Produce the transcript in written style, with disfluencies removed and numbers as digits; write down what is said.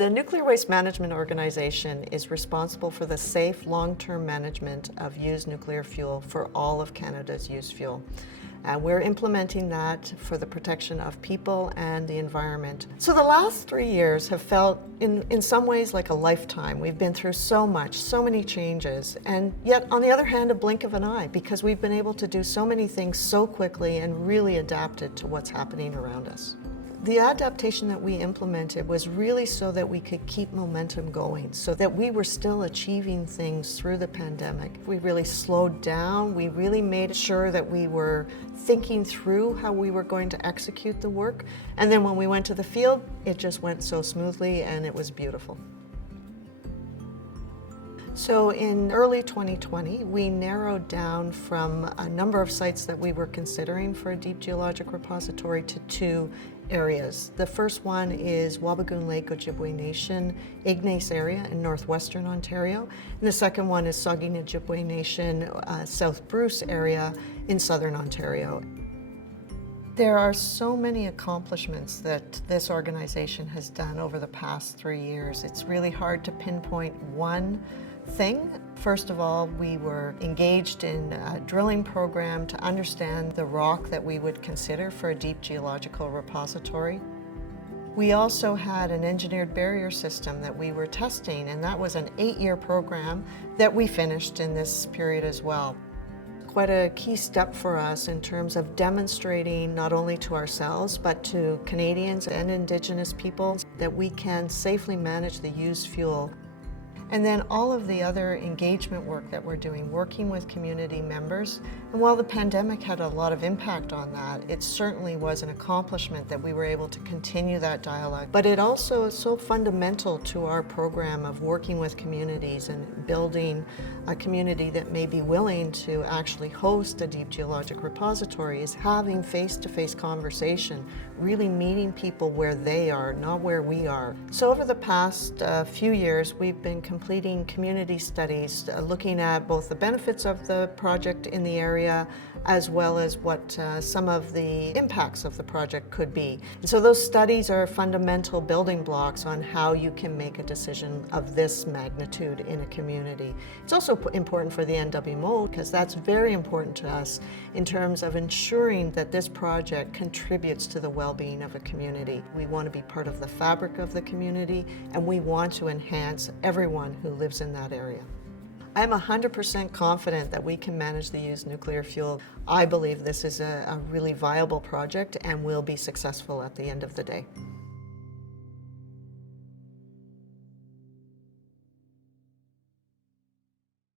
The Nuclear Waste Management Organization is responsible for the safe, long-term management of used nuclear fuel for all of Canada's used fuel. We're implementing that for the protection of people and the environment. So the last 3 years have felt in some ways like a lifetime. We've been through so much, so many changes, and yet on the other hand, a blink of an eye, because we've been able to do so many things so quickly and really adapted to what's happening around us. The adaptation that we implemented was really so that we could keep momentum going, so that we were still achieving things through the pandemic. We really slowed down. We really made sure that we were thinking through how we were going to execute the work. And then when we went to the field, it just went so smoothly and it was beautiful. So in early 2020, we narrowed down from a number of sites that we were considering for a deep geologic repository to 2 areas. The first one is Wabigoon Lake Ojibwe Nation, Ignace area in northwestern Ontario. And the second one is Saugeen Ojibwe Nation, South Bruce area in southern Ontario. There are so many accomplishments that this organization has done over the past 3 years. It's really hard to pinpoint one thing. First of all, we were engaged in a drilling program to understand the rock that we would consider for a deep geological repository. We also had an engineered barrier system that we were testing, and that was an 8-year program that we finished in this period as well. Quite a key step for us in terms of demonstrating not only to ourselves but to Canadians and Indigenous peoples that we can safely manage the used fuel. And then all of the other engagement work that we're doing, working with community members. And while the pandemic had a lot of impact on that, it certainly was an accomplishment that we were able to continue that dialogue. But it also is so fundamental to our program of working with communities and building a community that may be willing to actually host a deep geologic repository, is having face-to-face conversation, really meeting people where they are, not where we are. So over the past few years, we've been completing community studies, looking at both the benefits of the project in the area as well as what some of the impacts of the project could be. And so those studies are fundamental building blocks on how you can make a decision of this magnitude in a community. It's also important for the NWMO because that's very important to us in terms of ensuring that this project contributes to the well-being of a community. We want to be part of the fabric of the community, and we want to enhance everyone who lives in that area. I'm 100% confident that we can manage the used nuclear fuel. I believe this is a really viable project and will be successful at the end of the day.